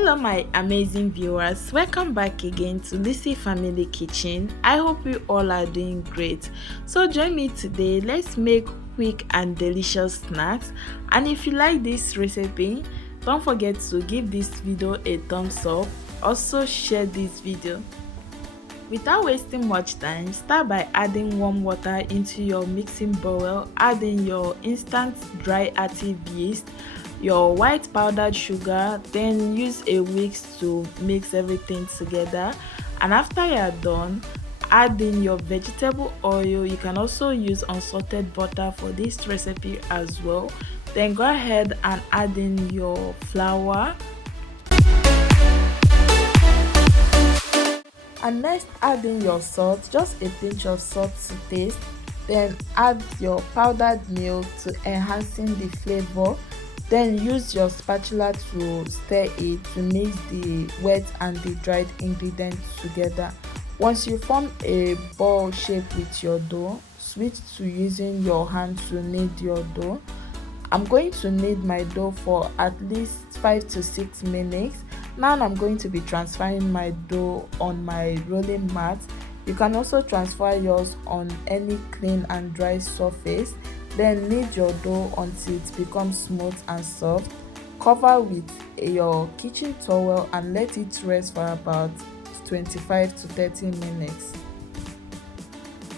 Hello my amazing viewers, welcome back again to Lissy Family Kitchen. I hope you all are doing great. So join me today, let's make quick and delicious snacks. And if you like this recipe, don't forget to give this video a thumbs up. Also share this video. Without wasting much time, start by adding warm water into your mixing bowl. Add in your instant dry active yeast, your white powdered sugar, then use a whisk to mix everything together. And after you are done, add in your vegetable oil. You can also use unsalted butter for this recipe as well. Then go ahead and add in your flour. And next, add in your salt, just a pinch of salt to taste. Then add your powdered milk to enhancing the flavor. Then use your spatula to stir it to mix the wet and the dried ingredients together. Once you form a ball shape with your dough, switch to using your hand to knead your dough. I'm going to knead my dough for at least 5 to 6 minutes. Now I'm going to be transferring my dough on my rolling mat. You can also transfer yours on any clean and dry surface. Then knead your dough until it becomes smooth and soft. Cover with your kitchen towel and let it rest for about 25 to 30 minutes.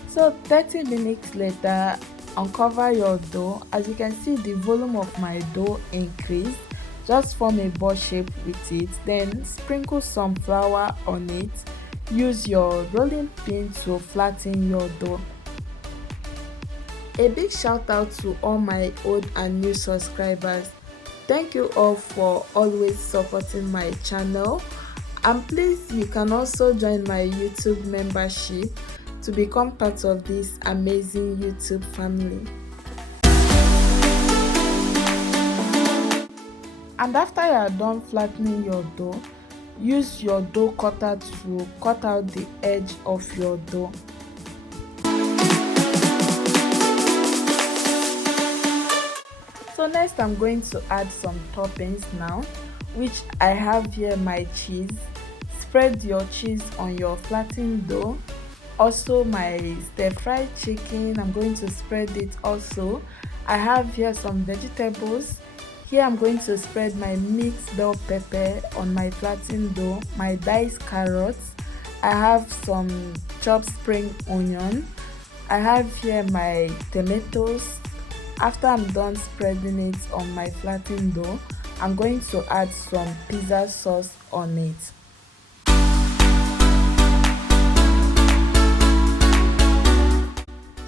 So 30 minutes later, uncover your dough. As you can see, the volume of my dough increased. Just form a ball shape with it, then sprinkle some flour on it. Use your rolling pin to flatten your dough. A big shout out to all my old and new subscribers. Thank you all for always supporting my channel, and please, you can also join my YouTube membership to become part of this amazing YouTube family. And after you are done flattening your dough, use your dough cutter to cut out the edge of your dough. So next, I'm going to add some toppings now, which I have here my cheese. Spread your cheese on your flattened dough. Also my stir-fried chicken, I'm going to spread it also. I have here some vegetables. Here I'm going to spread my mixed bell pepper on my flattened dough, my diced carrots. I have some chopped spring onion. I have here my tomatoes. After I'm done spreading it on my flattened dough, I'm going to add some pizza sauce on it.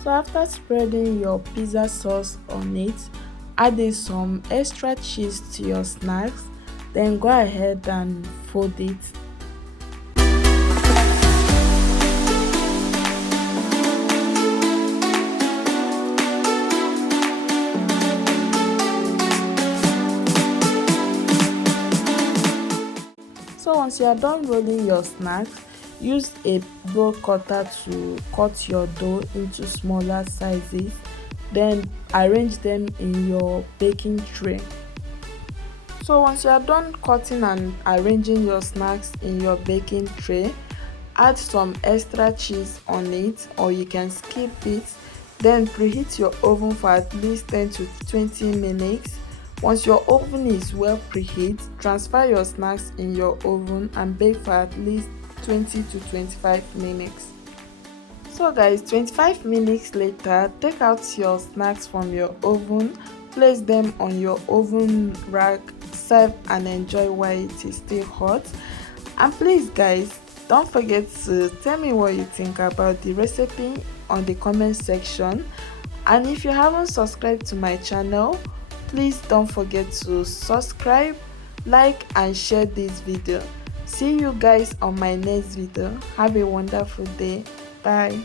So after spreading your pizza sauce on it, add in some extra cheese to your snacks. Then go ahead and fold it. So once you are done rolling your snacks, use a dough cutter to cut your dough into smaller sizes. Then arrange them in your baking tray. So once you are done cutting and arranging your snacks in your baking tray, add some extra cheese on it, or you can skip it. Then preheat your oven for at least 10 to 20 minutes. Once your oven is well preheated, transfer your snacks in your oven and bake for at least 20 to 25 minutes. So guys, 25 minutes later, take out your snacks from your oven, place them on your oven rack, serve and enjoy while it is still hot. And please guys, don't forget to tell me what you think about the recipe on the comment section. And if you haven't subscribed to my channel, please don't forget to subscribe, like and share this video. See you guys on my next video. Have a wonderful day. Bye.